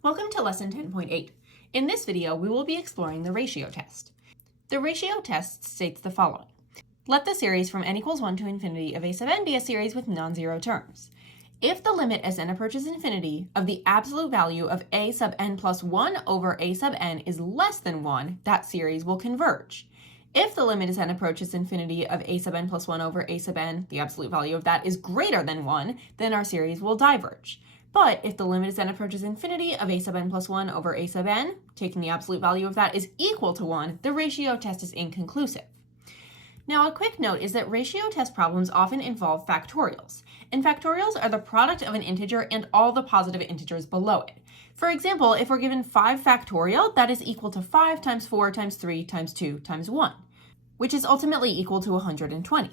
Welcome to lesson 10.8. In this video, we will be exploring the ratio test. The ratio test states the following. Let the series from n equals 1 to infinity of a sub n be a series with non-zero terms. If the limit as n approaches infinity of the absolute value of a sub n plus 1 over a sub n is less than 1, that series will converge. If the limit as n approaches infinity of a sub n plus 1 over a sub n, the absolute value of that is greater than 1, then our series will diverge. But if the limit as n approaches infinity of a sub n plus 1 over a sub n, taking the absolute value of that is equal to 1, the ratio test is inconclusive. Now, a quick note is that ratio test problems often involve factorials, and factorials are the product of an integer and all the positive integers below it. For example, if we're given 5 factorial, that is equal to 5 times 4 times 3 times 2 times 1, which is ultimately equal to 120.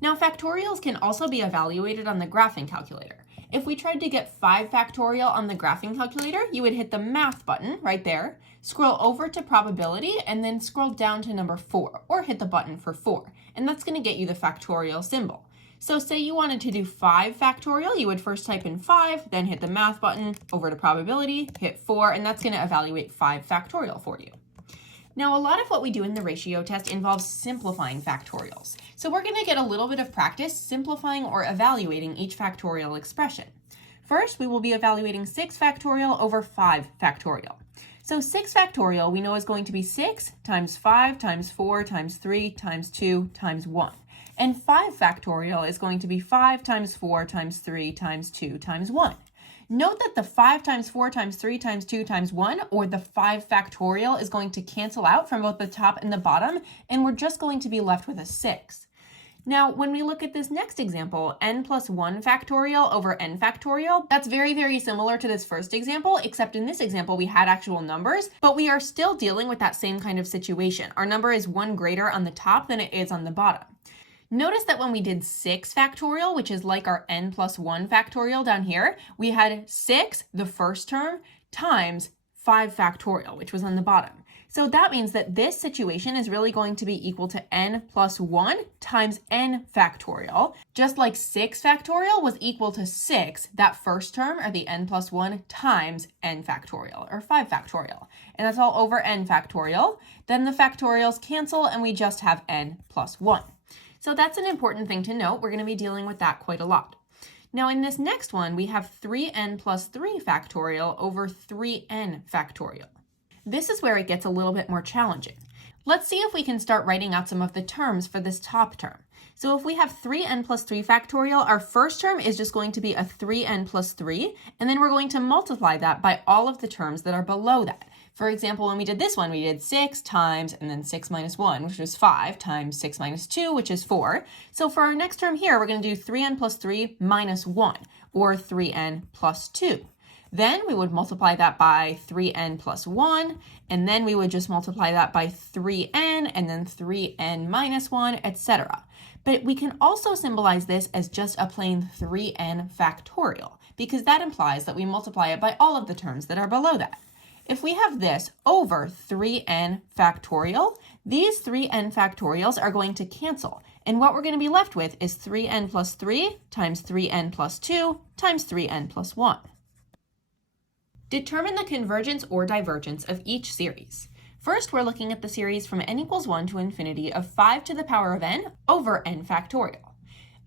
Now, factorials can also be evaluated on the graphing calculator. If we tried to get 5 factorial on the graphing calculator, you would hit the math button right there, scroll over to probability, and then scroll down to number 4, or hit the button for 4, and that's going to get you the factorial symbol. So say you wanted to do 5 factorial, you would first type in 5, then hit the math button, over to probability, hit 4, and that's going to evaluate 5 factorial for you. Now, a lot of what we do in the ratio test involves simplifying factorials. So we're going to get a little bit of practice simplifying or evaluating each factorial expression. First, we will be evaluating 6 factorial over 5 factorial. So 6 factorial we know is going to be 6 times 5 times 4 times 3 times 2 times 1. And 5 factorial is going to be 5 times 4 times 3 times 2 times 1. Note that the 5 times 4 times 3 times 2 times 1, or the 5 factorial, is going to cancel out from both the top and the bottom, and we're just going to be left with a 6. Now, when we look at this next example, n plus 1 factorial over n factorial, that's very, very similar to this first example, except in this example we had actual numbers, but we are still dealing with that same kind of situation. Our number is 1 greater on the top than it is on the bottom. Notice that when we did 6 factorial, which is like our n plus 1 factorial down here, we had 6, the first term, times 5 factorial, which was on the bottom. So that means that this situation is really going to be equal to n plus 1 times n factorial, just like 6 factorial was equal to 6, that first term, or the n plus 1, times n factorial, or 5 factorial. And that's all over n factorial. Then the factorials cancel, and we just have n plus 1. So that's an important thing to note. We're going to be dealing with that quite a lot. Now in this next one, we have 3n plus 3 factorial over 3n factorial. This is where it gets a little bit more challenging. Let's see if we can start writing out some of the terms for this top term. So if we have 3n plus 3 factorial, our first term is just going to be a 3n plus 3, and then we're going to multiply that by all of the terms that are below that. For example, when we did this one, we did 6 times, and then 6 minus 1, which was 5, times 6 minus 2, which is 4. So for our next term here, we're going to do 3n plus 3 minus 1, or 3n plus 2. Then we would multiply that by 3n plus 1, and then we would just multiply that by 3n, and then 3n minus 1, etc. But we can also symbolize this as just a plain 3n factorial, because that implies that we multiply it by all of the terms that are below that. If we have this over 3n factorial, these 3n factorials are going to cancel. And what we're going to be left with is 3n plus 3 times 3n plus 2 times 3n plus 1. Determine the convergence or divergence of each series. First, we're looking at the series from n equals 1 to infinity of 5 to the power of n over n factorial.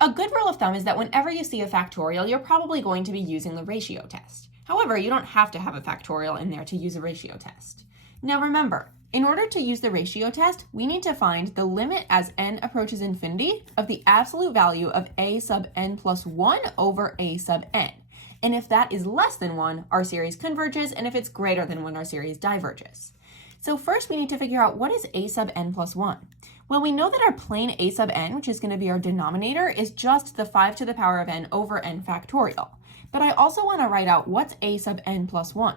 A good rule of thumb is that whenever you see a factorial, you're probably going to be using the ratio test. However, you don't have to have a factorial in there to use a ratio test. Now remember, in order to use the ratio test, we need to find the limit as n approaches infinity of the absolute value of a sub n plus 1 over a sub n. And if that is less than 1, our series converges, and if it's greater than 1, our series diverges. So first we need to figure out what is a sub n plus 1. Well, we know that our plain a sub n, which is going to be our denominator, is just the 5 to the power of n over n factorial. But I also want to write out what's a sub n plus 1.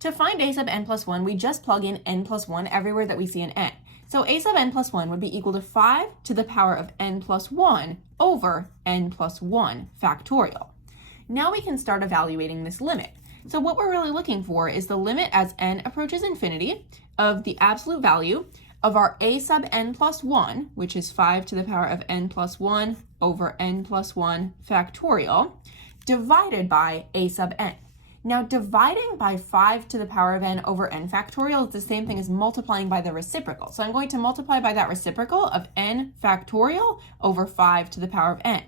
To find a sub n plus 1, we just plug in n plus 1 everywhere that we see an n. So a sub n plus 1 would be equal to 5 to the power of n plus 1 over n plus 1 factorial. Now we can start evaluating this limit. So what we're really looking for is the limit as n approaches infinity of the absolute value of our a sub n plus 1, which is 5 to the power of n plus 1 over n plus 1 factorial, divided by a sub n. Now, dividing by 5 to the power of n over n factorial is the same thing as multiplying by the reciprocal. So I'm going to multiply by that reciprocal of n factorial over 5 to the power of n.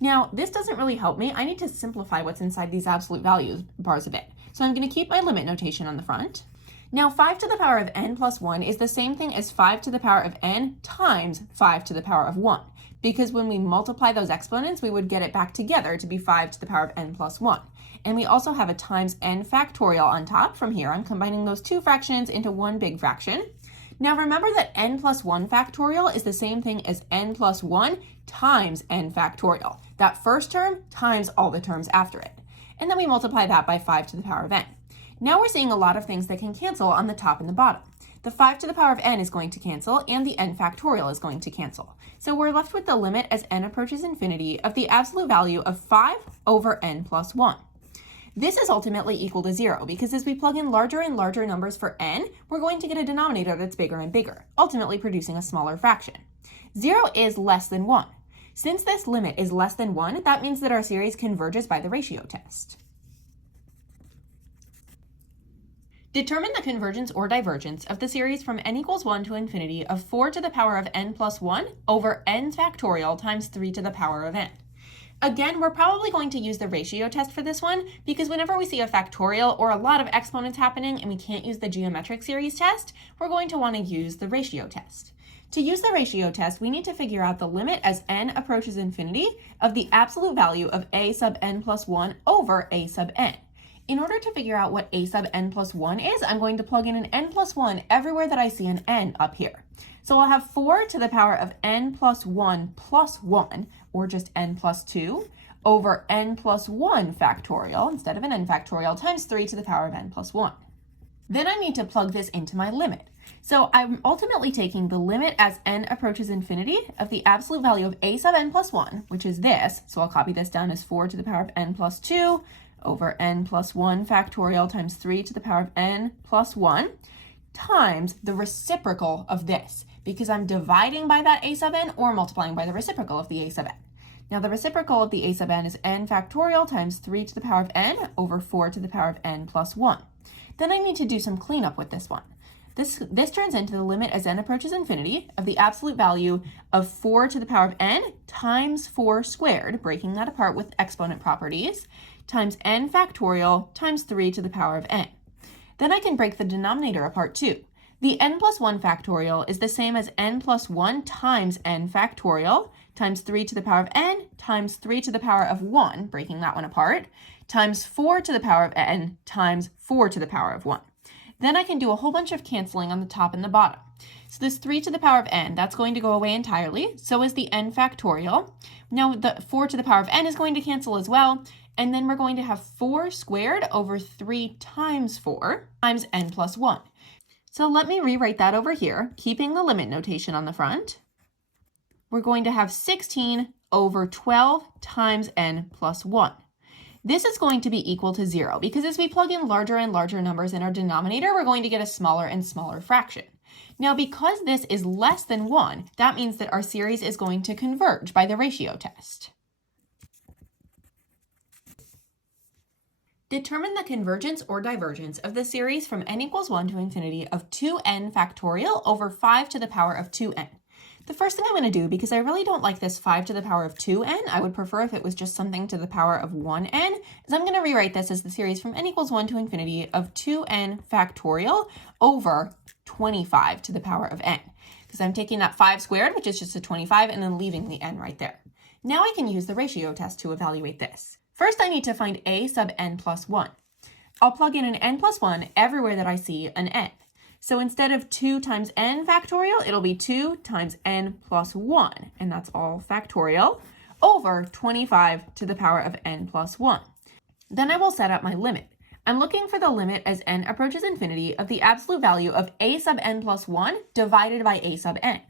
Now, this doesn't really help me. I need to simplify what's inside these absolute values bars a bit. So I'm going to keep my limit notation on the front. Now, 5 to the power of n plus 1 is the same thing as 5 to the power of n times 5 to the power of 1. Because when we multiply those exponents, we would get it back together to be 5 to the power of n plus 1. And we also have a times n factorial on top. From here, I'm combining those two fractions into one big fraction. Now remember that n plus 1 factorial is the same thing as n plus 1 times n factorial. That first term times all the terms after it. And then we multiply that by 5 to the power of n. Now we're seeing a lot of things that can cancel on the top and the bottom. The 5 to the power of n is going to cancel, and the n factorial is going to cancel. So we're left with the limit as n approaches infinity of the absolute value of 5 over n plus 1. This is ultimately equal to 0 because as we plug in larger and larger numbers for n, we're going to get a denominator that's bigger and bigger, ultimately producing a smaller fraction. 0 is less than 1. Since this limit is less than 1, that means that our series converges by the ratio test. Determine the convergence or divergence of the series from n equals 1 to infinity of 4 to the power of n plus 1 over n factorial times 3 to the power of n. Again, we're probably going to use the ratio test for this one because whenever we see a factorial or a lot of exponents happening and we can't use the geometric series test, we're going to want to use the ratio test. To use the ratio test, we need to figure out the limit as n approaches infinity of the absolute value of a sub n plus 1 over a sub n. In order to figure out what a sub n plus 1 is, I'm going to plug in an n plus 1 everywhere that I see an n up here. So I'll have 4 to the power of n plus 1 plus 1, or just n plus 2, over n plus 1 factorial, instead of an n factorial, times 3 to the power of n plus 1. Then I need to plug this into my limit. So I'm ultimately taking the limit as n approaches infinity of the absolute value of a sub n plus 1, which is this, so I'll copy this down as 4 to the power of n plus 2, over n plus 1 factorial times 3 to the power of n plus 1, times the reciprocal of this, because I'm dividing by that a sub n or multiplying by the reciprocal of the a sub n. Now the reciprocal of the a sub n is n factorial times 3 to the power of n over 4 to the power of n plus 1. Then I need to do some cleanup with this one. This turns into the limit as n approaches infinity of the absolute value of 4 to the power of n times 4 squared, breaking that apart with exponent properties, times n factorial times 3 to the power of n. Then I can break the denominator apart too. The n plus 1 factorial is the same as n plus 1 times n factorial times 3 to the power of n times 3 to the power of 1, breaking that one apart, times 4 to the power of n times 4 to the power of 1. Then I can do a whole bunch of canceling on the top and the bottom. So this 3 to the power of n, that's going to go away entirely. So is the n factorial. Now the 4 to the power of n is going to cancel as well. And then we're going to have 4 squared over 3 times 4 times n plus 1. So let me rewrite that over here, keeping the limit notation on the front. We're going to have 16 over 12 times n plus 1. This is going to be equal to 0 because as we plug in larger and larger numbers in our denominator, we're going to get a smaller and smaller fraction. Now, because this is less than 1, that means that our series is going to converge by the ratio test. Determine the convergence or divergence of the series from n equals 1 to infinity of 2n factorial over 5 to the power of 2n. The first thing I'm going to do, because I really don't like this 5 to the power of 2n, I would prefer if it was just something to the power of 1n, is I'm going to rewrite this as the series from n equals 1 to infinity of 2n factorial over 25 to the power of n. Because I'm taking that 5 squared, which is just a 25, and then leaving the n right there. Now I can use the ratio test to evaluate this. First, I need to find a sub n plus 1. I'll plug in an n plus 1 everywhere that I see an n. So instead of 2 times n factorial, it'll be 2 times n plus 1, and that's all factorial, over 25 to the power of n plus 1. Then I will set up my limit. I'm looking for the limit as n approaches infinity of the absolute value of a sub n plus 1 divided by a sub n.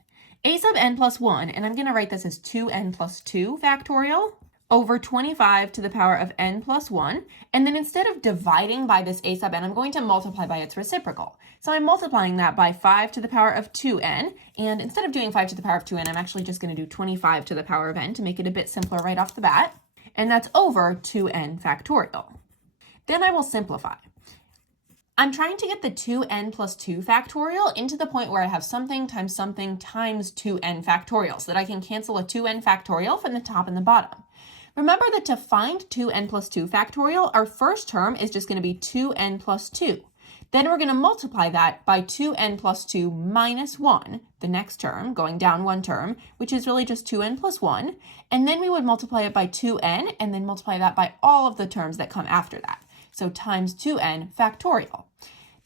A sub n plus 1, and I'm going to write this as 2n plus 2 factorial, over 25 to the power of n plus 1, and then instead of dividing by this a sub n, I'm going to multiply by its reciprocal. So I'm multiplying that by 5 to the power of 2n, and instead of doing 5 to the power of 2n, I'm actually just going to do 25 to the power of n to make it a bit simpler right off the bat, and that's over 2n factorial. Then I will simplify. I'm trying to get the 2n plus 2 factorial into the point where I have something times 2n factorial so that I can cancel a 2n factorial from the top and the bottom. Remember that to find 2n plus 2 factorial, our first term is just going to be 2n plus 2. Then we're going to multiply that by 2n plus 2 minus 1, the next term, going down one term, which is really just 2n plus 1. And then we would multiply it by 2n and then multiply that by all of the terms that come after that. So times 2n factorial.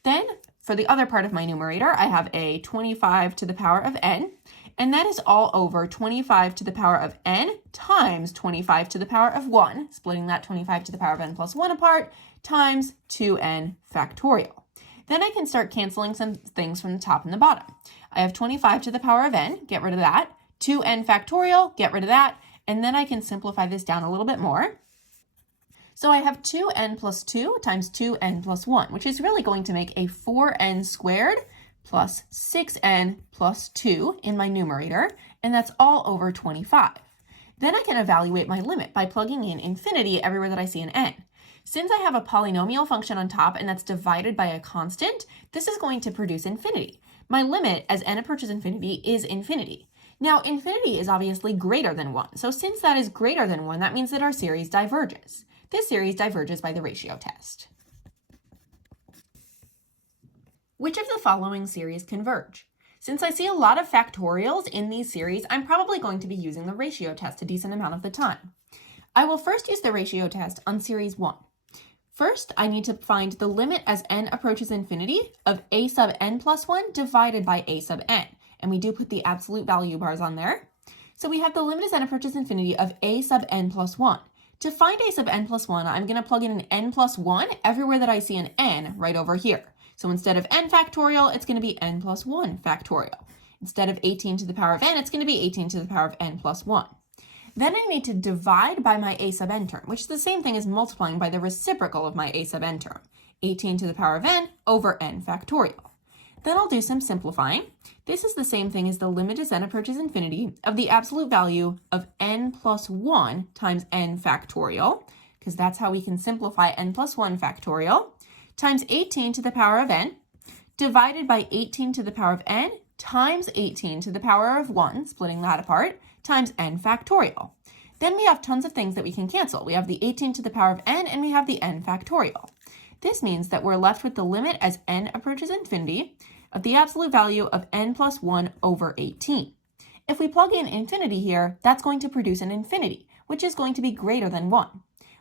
Then for the other part of my numerator, I have a 25 to the power of n, and that is all over 25 to the power of n times 25 to the power of 1, splitting that 25 to the power of n plus 1 apart, times 2n factorial. Then I can start canceling some things from the top and the bottom. I have 25 to the power of n, get rid of that, 2n factorial, get rid of that, and then I can simplify this down a little bit more. So I have 2n plus 2 times 2n plus 1, which is really going to make a 4n squared plus 6n plus 2 in my numerator, and that's all over 25. Then I can evaluate my limit by plugging in infinity everywhere that I see an n. Since I have a polynomial function on top and that's divided by a constant, this is going to produce infinity. My limit as n approaches infinity is infinity. Now, infinity is obviously greater than 1, so since that is greater than 1, that means that our series diverges. This series diverges by the ratio test. Which of the following series converge? Since I see a lot of factorials in these series, I'm probably going to be using the ratio test a decent amount of the time. I will first use the ratio test on series 1. First, I need to find the limit as n approaches infinity of a sub n plus 1 divided by a sub n, and we do put the absolute value bars on there. So we have the limit as n approaches infinity of a sub n plus 1. To find a sub n plus 1, I'm going to plug in an n plus 1 everywhere that I see an n right over here. So instead of n factorial, it's going to be n plus 1 factorial. Instead of 18 to the power of n, it's going to be 18 to the power of n plus 1. Then I need to divide by my a sub n term, which is the same thing as multiplying by the reciprocal of my a sub n term, 18 to the power of n over n factorial. Then I'll do some simplifying. This is the same thing as the limit as n approaches infinity of the absolute value of n plus 1 times n factorial, because that's how we can simplify n plus 1 factorial, times 18 to the power of n, divided by 18 to the power of n times 18 to the power of 1, splitting that apart, times n factorial. Then we have tons of things that we can cancel. We have the 18 to the power of n and we have the n factorial. This means that we're left with the limit as n approaches infinity of the absolute value of n plus 1 over 18. If we plug in infinity here, that's going to produce an infinity, which is going to be greater than 1.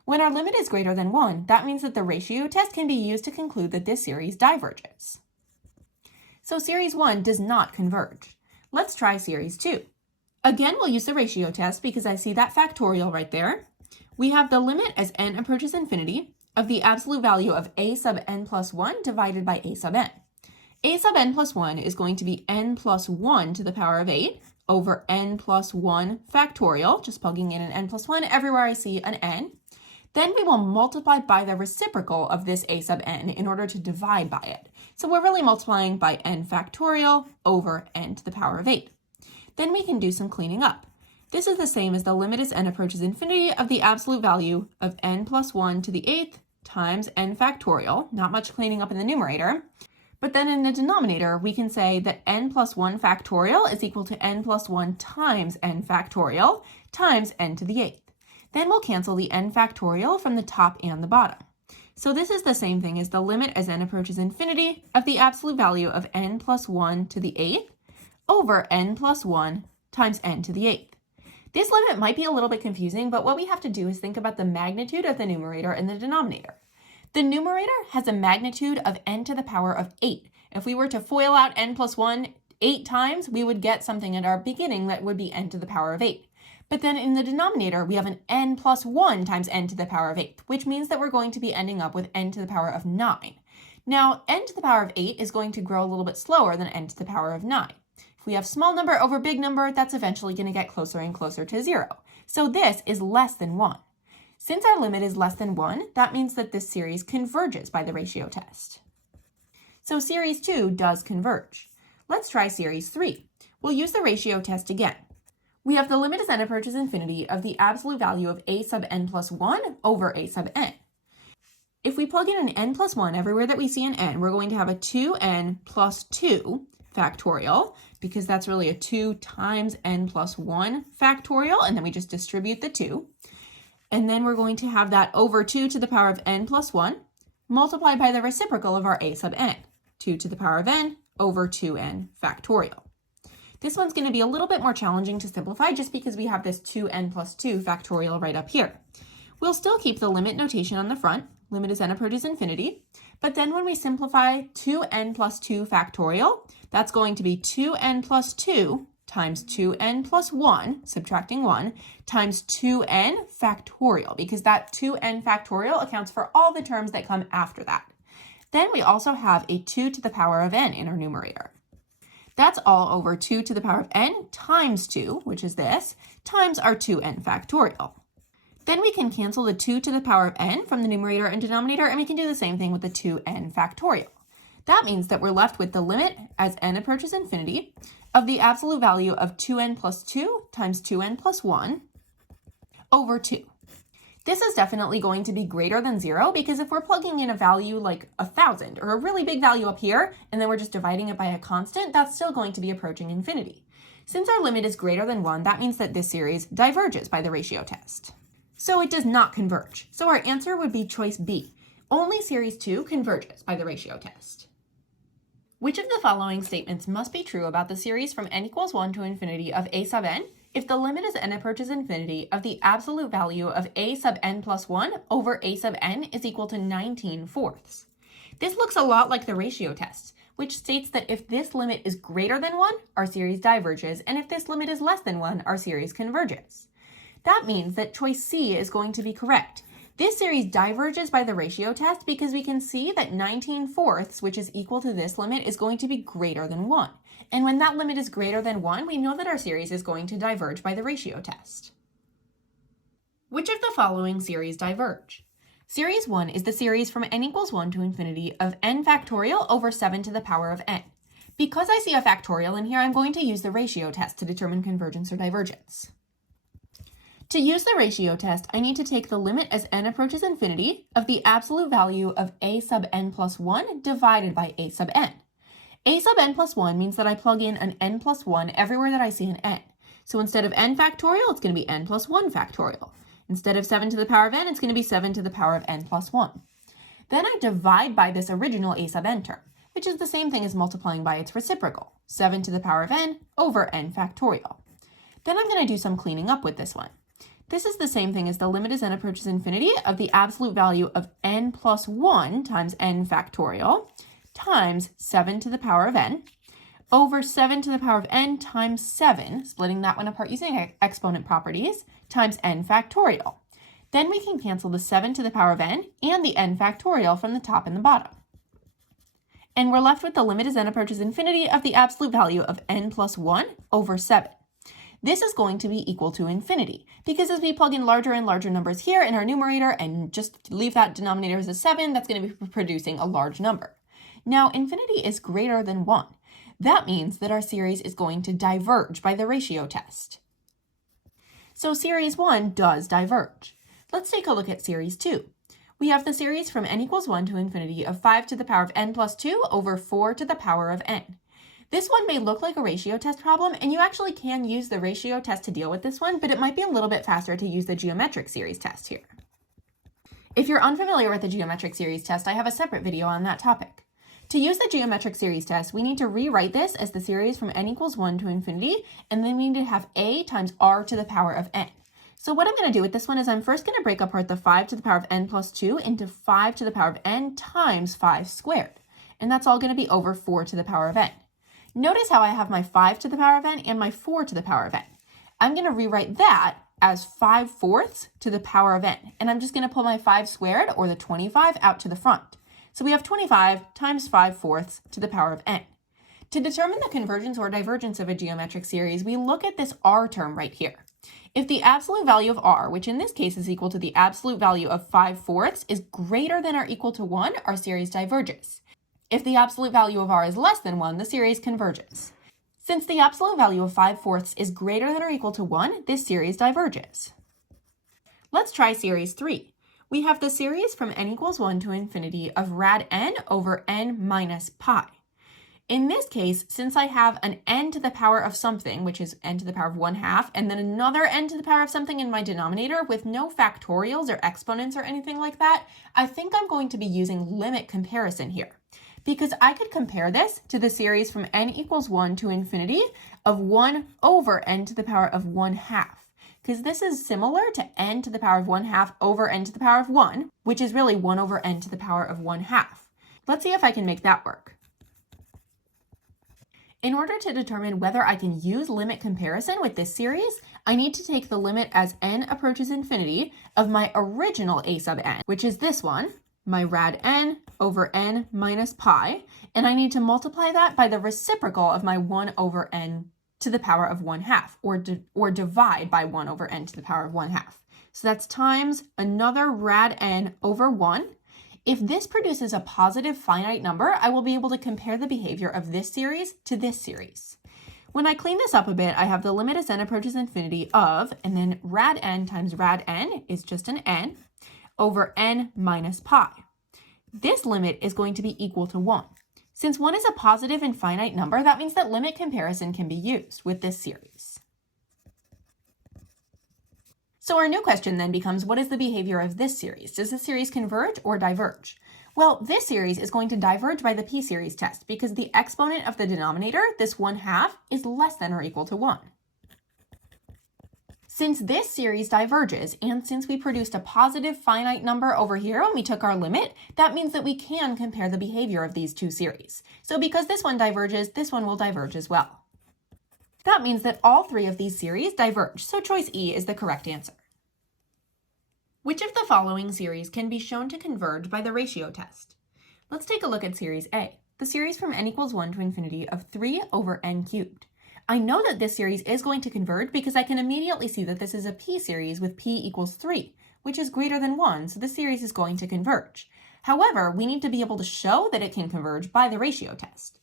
When our limit is greater than 1, that means that the ratio test can be used to conclude that this series diverges. So series 1 does not converge. Let's try series 2. Again, we'll use the ratio test because I see that factorial right there. We have the limit as n approaches infinity of the absolute value of a sub n plus 1 divided by a sub n. A sub n plus 1 is going to be n plus 1 to the power of 8 over n plus 1 factorial, just plugging in an n plus 1 everywhere I see an n. Then we will multiply by the reciprocal of this a sub n in order to divide by it. So we're really multiplying by n factorial over n to the power of 8. Then we can do some cleaning up. This is the same as the limit as n approaches infinity of the absolute value of n plus 1 to the 8th times n factorial. Not much cleaning up in the numerator. But then in the denominator, we can say that n plus 1 factorial is equal to n plus 1 times n factorial times n to the 8th. Then we'll cancel the n factorial from the top and the bottom. So this is the same thing as the limit as n approaches infinity of the absolute value of n plus 1 to the 8th over n plus 1 times n to the 8th. This limit might be a little bit confusing, but what we have to do is think about the magnitude of the numerator and the denominator. The numerator has a magnitude of n to the power of 8. If we were to FOIL out n plus 1 8 times, we would get something at our beginning that would be n to the power of 8. But then in the denominator, we have an n plus 1 times n to the power of 8, which means that we're going to be ending up with n to the power of 9. Now, n to the power of 8 is going to grow a little bit slower than n to the power of 9. If we have small number over big number, that's eventually going to get closer and closer to 0. So this is less than 1. Since our limit is less than 1, that means that this series converges by the ratio test. So series 2 does converge. Let's try series 3. We'll use the ratio test again. We have the limit as n approaches infinity of the absolute value of a sub n plus 1 over a sub n. If we plug in an n plus 1 everywhere that we see an n, we're going to have a 2n plus 2 factorial, because that's really a 2 times n plus 1 factorial, and then we just distribute the 2. And then we're going to have that over 2 to the power of n plus 1 multiplied by the reciprocal of our a sub n, 2 to the power of n over 2n factorial. This one's going to be a little bit more challenging to simplify just because we have this 2n plus 2 factorial right up here. We'll still keep the limit notation on the front, limit as n approaches infinity, but then when we simplify 2n plus 2 factorial, that's going to be 2n plus 2 times 2n plus 1, subtracting 1, times 2n factorial, because that 2n factorial accounts for all the terms that come after that. Then we also have a 2 to the power of n in our numerator. That's all over 2 to the power of n times 2, which is this, times our 2n factorial. Then we can cancel the 2 to the power of n from the numerator and denominator, and we can do the same thing with the 2n factorial. That means that we're left with the limit as n approaches infinity of the absolute value of 2n plus 2 times 2n plus 1 over 2. This is definitely going to be greater than 0, because if we're plugging in a value like 1,000 or a really big value up here, and then we're just dividing it by a constant, that's still going to be approaching infinity. Since our limit is greater than 1, that means that this series diverges by the ratio test. So it does not converge. So our answer would be choice B. Only series 2 converges by the ratio test. Which of the following statements must be true about the series from n equals 1 to infinity of a sub n if the limit as n approaches infinity of the absolute value of a sub n plus 1 over a sub n is equal to 19/4? This looks a lot like the ratio test, which states that if this limit is greater than 1, our series diverges, and if this limit is less than 1, our series converges. That means that choice C is going to be correct. This series diverges by the ratio test because we can see that 19/4, which is equal to this limit, is going to be greater than 1. And when that limit is greater than 1, we know that our series is going to diverge by the ratio test. Which of the following series diverge? Series 1 is the series from n equals 1 to infinity of n factorial over 7 to the power of n. Because I see a factorial in here, I'm going to use the ratio test to determine convergence or divergence. To use the ratio test, I need to take the limit as n approaches infinity of the absolute value of a sub n plus 1 divided by a sub n. A sub n plus 1 means that I plug in an n plus 1 everywhere that I see an n. So instead of n factorial, it's going to be n plus 1 factorial. Instead of 7 to the power of n, it's going to be 7 to the power of n plus 1. Then I divide by this original a sub n term, which is the same thing as multiplying by its reciprocal, 7 to the power of n over n factorial. Then I'm going to do some cleaning up with this one. This is the same thing as the limit as n approaches infinity of the absolute value of n plus 1 times n factorial times 7 to the power of n over 7 to the power of n times 7, splitting that one apart using exponent properties, times n factorial. Then we can cancel the 7 to the power of n and the n factorial from the top and the bottom. And we're left with the limit as n approaches infinity of the absolute value of n plus 1 over 7. This is going to be equal to infinity, because as we plug in larger and larger numbers here in our numerator and just leave that denominator as a 7, that's going to be producing a large number. Now, infinity is greater than 1. That means that our series is going to diverge by the ratio test. So series 1 does diverge. Let's take a look at series 2. We have the series from n equals 1 to infinity of 5 to the power of n plus 2 over 4 to the power of n. This one may look like a ratio test problem, and you actually can use the ratio test to deal with this one, but it might be a little bit faster to use the geometric series test here. If you're unfamiliar with the geometric series test, I have a separate video on that topic. To use the geometric series test, we need to rewrite this as the series from n equals 1 to infinity, and then we need to have a times r to the power of n. So what I'm going to do with this one is I'm first going to break apart the 5 to the power of n plus 2 into 5 to the power of n times 5 squared, and that's all going to be over 4 to the power of n. Notice how I have my 5 to the power of n and my 4 to the power of n. I'm going to rewrite that as 5/4 to the power of n, and I'm just going to pull my 5 squared, or the 25, out to the front. So we have 25 times 5/4 to the power of n. To determine the convergence or divergence of a geometric series, we look at this r term right here. If the absolute value of r, which in this case is equal to the absolute value of 5/4, is greater than or equal to 1, our series diverges. If the absolute value of r is less than 1, the series converges. Since the absolute value of 5/4 is greater than or equal to 1, this series diverges. Let's try series 3. we have the series from n equals 1 to infinity of rad n over n minus pi. In this case, since I have an n to the power of something, which is n to the power of 1/2, and then another n to the power of something in my denominator with no factorials or exponents or anything like that, I think I'm going to be using limit comparison here. Because I could compare this to the series from n equals 1 to infinity of 1 over n to the power of 1/2. Because this is similar to n to the power of 1/2 over n to the power of 1, which is really 1 over n to the power of 1/2. Let's see if I can make that work. In order to determine whether I can use limit comparison with this series, I need to take the limit as n approaches infinity of my original a sub n, which is this one, my rad n over n minus pi, and I need to multiply that by the reciprocal of my 1 over n to the power of 1/2, or divide by 1 over n to the power of 1/2. So that's times another rad n over 1. If this produces a positive finite number, I will be able to compare the behavior of this series to this series. When I clean this up a bit, I have the limit as n approaches infinity of, and then rad n times rad n is just an n, over n minus pi. This limit is going to be equal to 1. Since 1 is a positive and finite number, that means that limit comparison can be used with this series. So our new question then becomes, what is the behavior of this series? Does this series converge or diverge? Well, this series is going to diverge by the p-series test because the exponent of the denominator, this 1/2, is less than or equal to 1. Since this series diverges, and since we produced a positive finite number over here when we took our limit, that means that we can compare the behavior of these two series. So because this one diverges, this one will diverge as well. That means that all three of these series diverge, so choice E is the correct answer. Which of the following series can be shown to converge by the ratio test? Let's take a look at series A, the series from n equals 1 to infinity of 3 over n cubed. I know that this series is going to converge because I can immediately see that this is a p-series with p equals 3, which is greater than 1, so the series is going to converge. However, we need to be able to show that it can converge by the ratio test.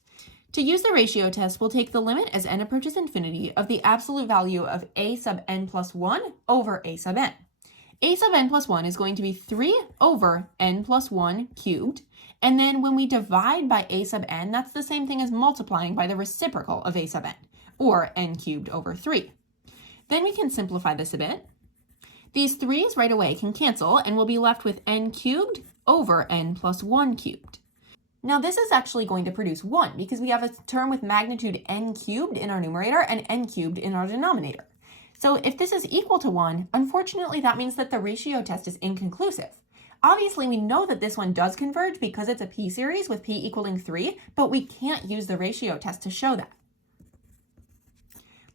To use the ratio test, we'll take the limit as n approaches infinity of the absolute value of a sub n plus 1 over a sub n. A sub n plus 1 is going to be 3 over n plus 1 cubed, and then when we divide by a sub n, that's the same thing as multiplying by the reciprocal of a sub n, or n cubed over 3. Then we can simplify this a bit. These 3's right away can cancel, and we'll be left with n cubed over n plus 1 cubed. Now this is actually going to produce 1 because we have a term with magnitude n cubed in our numerator and n cubed in our denominator. So if this is equal to 1, unfortunately that means that the ratio test is inconclusive. Obviously we know that this one does converge because it's a p-series with p equaling 3, but we can't use the ratio test to show that.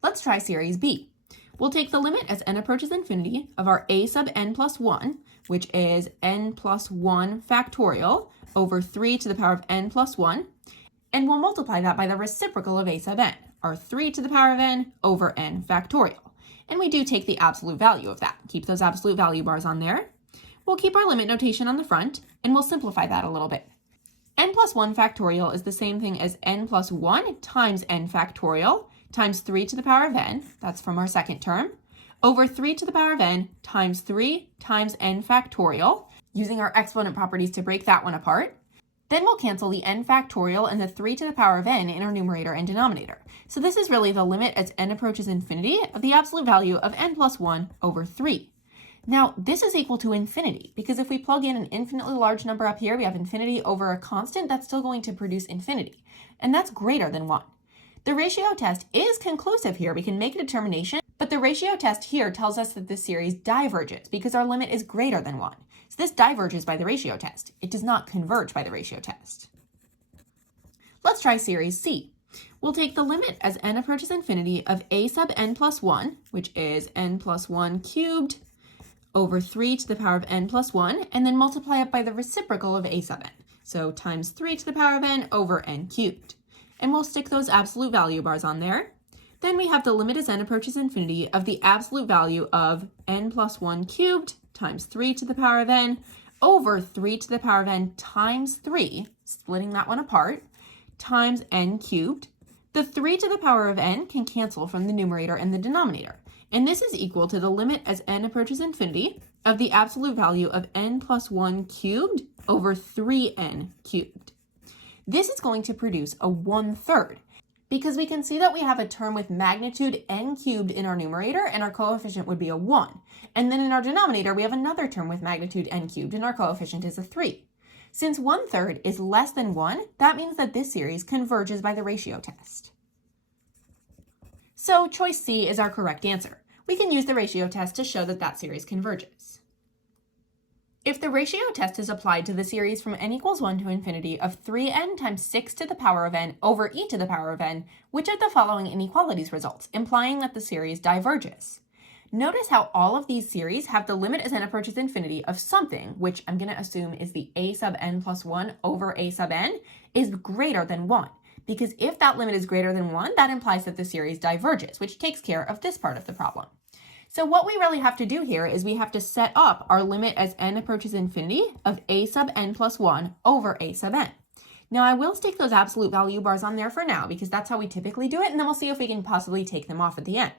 Let's try series B. We'll take the limit as n approaches infinity of our a sub n plus 1, which is n plus 1 factorial, over 3 to the power of n plus 1, and we'll multiply that by the reciprocal of a sub n, or 3 to the power of n over n factorial. And we do take the absolute value of that. Keep those absolute value bars on there. We'll keep our limit notation on the front, and we'll simplify that a little bit. N plus 1 factorial is the same thing as n plus 1 times n factorial times 3 to the power of n, that's from our second term, over 3 to the power of n times 3 times n factorial, using our exponent properties to break that one apart. Then we'll cancel the n factorial and the 3 to the power of n in our numerator and denominator. So this is really the limit as n approaches infinity of the absolute value of n plus 1 over 3. Now, this is equal to infinity, because if we plug in an infinitely large number up here, we have infinity over a constant, that's still going to produce infinity, and that's greater than 1. The ratio test is conclusive here. We can make a determination, but the ratio test here tells us that this series diverges because our limit is greater than 1. So this diverges by the ratio test. It does not converge by the ratio test. Let's try series C. We'll take the limit as n approaches infinity of a sub n plus 1, which is n plus 1 cubed, over 3 to the power of n plus 1, and then multiply it by the reciprocal of a sub n. So times 3 to the power of n over n cubed. And we'll stick those absolute value bars on there. Then we have the limit as n approaches infinity of the absolute value of n plus 1 cubed times 3 to the power of n over 3 to the power of n times 3, splitting that one apart, times n cubed. The 3 to the power of n can cancel from the numerator and the denominator. And this is equal to the limit as n approaches infinity of the absolute value of n plus 1 cubed over 3n cubed. This is going to produce a 1/3 because we can see that we have a term with magnitude n cubed in our numerator and our coefficient would be a 1. And then in our denominator, we have another term with magnitude n cubed and our coefficient is a 3. Since 1/3 is less than 1, that means that this series converges by the ratio test. So choice C is our correct answer. We can use the ratio test to show that that series converges. If the ratio test is applied to the series from n equals 1 to infinity of 3n times 6 to the power of n over e to the power of n, which of the following inequalities results, implying that the series diverges? Notice how all of these series have the limit as n approaches infinity of something, which I'm going to assume is the a sub n plus 1 over a sub n, is greater than 1. Because if that limit is greater than 1, that implies that the series diverges, which takes care of this part of the problem. So what we really have to do here is we have to set up our limit as n approaches infinity of a sub n plus 1 over a sub n. Now I will stick those absolute value bars on there for now because that's how we typically do it, and then we'll see if we can possibly take them off at the end.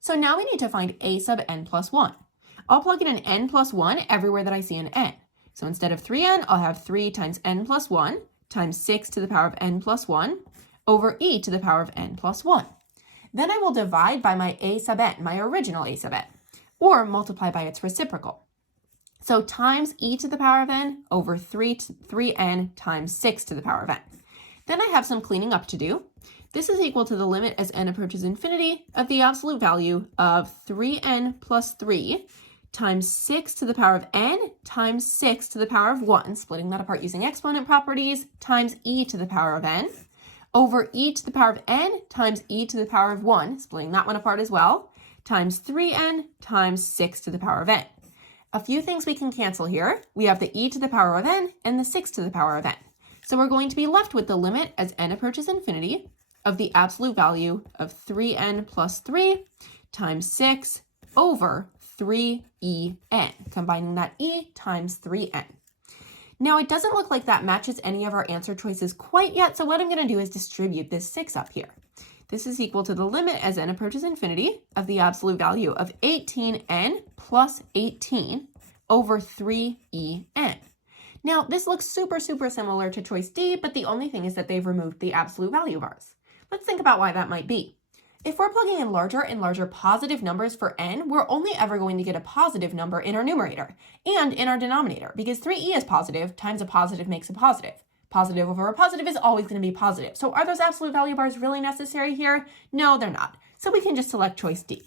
So now we need to find a sub n plus 1. I'll plug in an n plus 1 everywhere that I see an n. So instead of 3n, I'll have 3 times n plus 1 times 6 to the power of n plus 1 over e to the power of n plus 1. Then I will divide by my a sub n, my original a sub n, or multiply by its reciprocal. So times e to the power of n over 3n times 6 to the power of n. Then I have some cleaning up to do. This is equal to the limit as n approaches infinity of the absolute value of 3n plus 3 times 6 to the power of n times 6 to the power of 1, splitting that apart using exponent properties, times e to the power of n, over e to the power of n times e to the power of 1, splitting that one apart as well, times 3n times 6 to the power of n. A few things we can cancel here. We have the e to the power of n and the 6 to the power of n. So we're going to be left with the limit as n approaches infinity of the absolute value of 3n plus 3 times 6 over 3en, combining that e times 3n. Now it doesn't look like that matches any of our answer choices quite yet, so what I'm going to do is distribute this 6 up here. This is equal to the limit as n approaches infinity of the absolute value of 18n plus 18 over 3en. Now this looks super similar to choice D, but the only thing is that they've removed the absolute value bars. Let's think about why that might be. If we're plugging in larger and larger positive numbers for n, we're only ever going to get a positive number in our numerator and in our denominator, because 3e is positive times a positive makes a positive. Positive over a positive is always going to be positive. So are those absolute value bars really necessary here? No, they're not. So we can just select choice D.